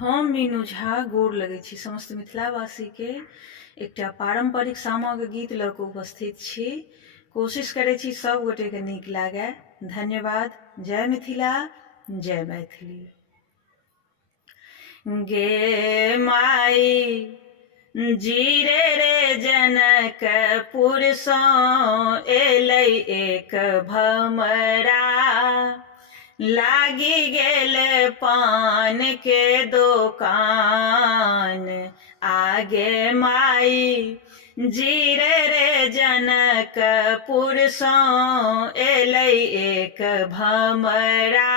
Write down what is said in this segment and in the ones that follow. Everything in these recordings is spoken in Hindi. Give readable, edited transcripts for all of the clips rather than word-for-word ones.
हम मीनू झा गोर लगै छी समस्त मिथिलावासी के एकटा पारंपरिक सामा के गीत लऽ कऽ उपस्थित छी। कोशिश करै छी सब गोटे के नीक लागे। धन्यवाद। जय मिथिला, जय मैथिली। गे माई जीरे रे जनकपुर सँ एलै एक भमरा, लागी गेल पान के दोकान। आगे माई जीरे रे जनकपुर सँ एलै एक भमरा,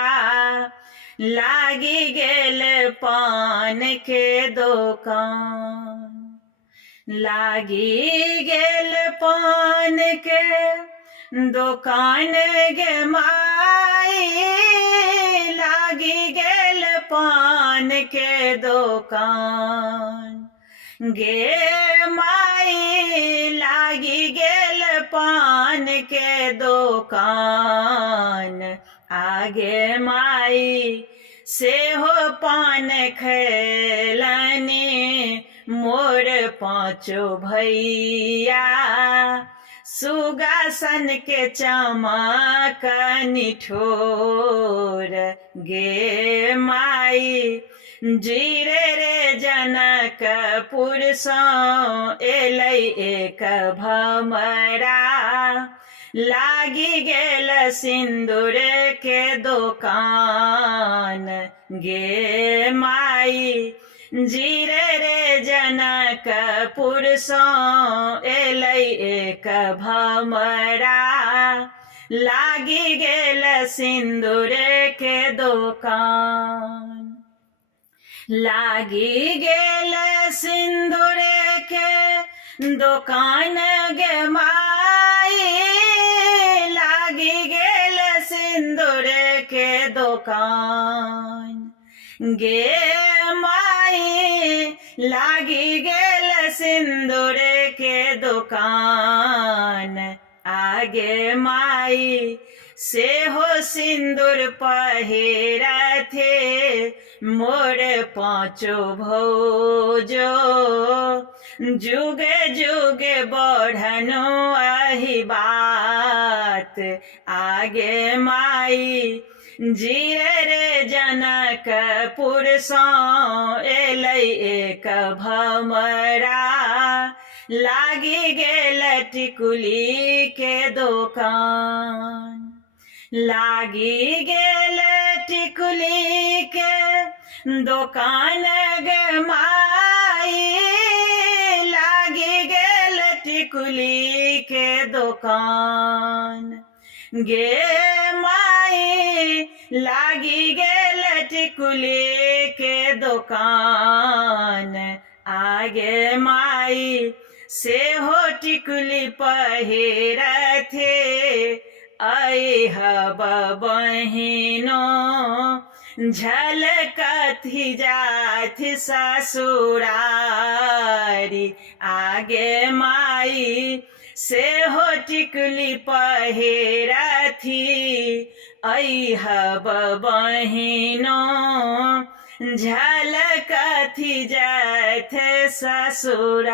लागी गेल पान के दोकान। लागी गेल पान के दोकान गे माई, लागी गेल पान के दोकान। गे माई लागी गेल पान के दोकान। आगे माई सेहो पान खैलनि मोर पाँचो भैया, सुगासन के चमक निठोर। गे माई जीरे रे जनकपुर सँ एलै एक भमरा, लागी गेल सिंदूर के दोकान। गे माई जीरे रे जनकपुर सँ एलै एक भमरा, लागी गेल सिंदूर के दोकान। लागी गेल सिंदूर के दोकान गे माई, लागी गेल सिंदूर के दोकान। गे माई लागी गेल सिंदूर के दोकान। आगे माई सेहो सिंदूर पहिरथे मोर पाँचो भौजो, जुगे जुगे बढ़नो आही बात। आगे माई जीरे रे जनकपुर सँ एलै एक भमरा, लागी गेल टिकुली के दोकान। लागी गेल टिकुली के दोकान गे माई, लागी गेल टिकुली के दोकान। गे माई लागी गेल टिकुली के दोकान। आगे माई सेहो टिकुली पहिरथे अइहब बहिनो, झलकथि जाथि ससुरारी। आगे माई सेहो टिकुली पहिरथि अइहब बहिनो, झलकथि जाथि ससुरारी।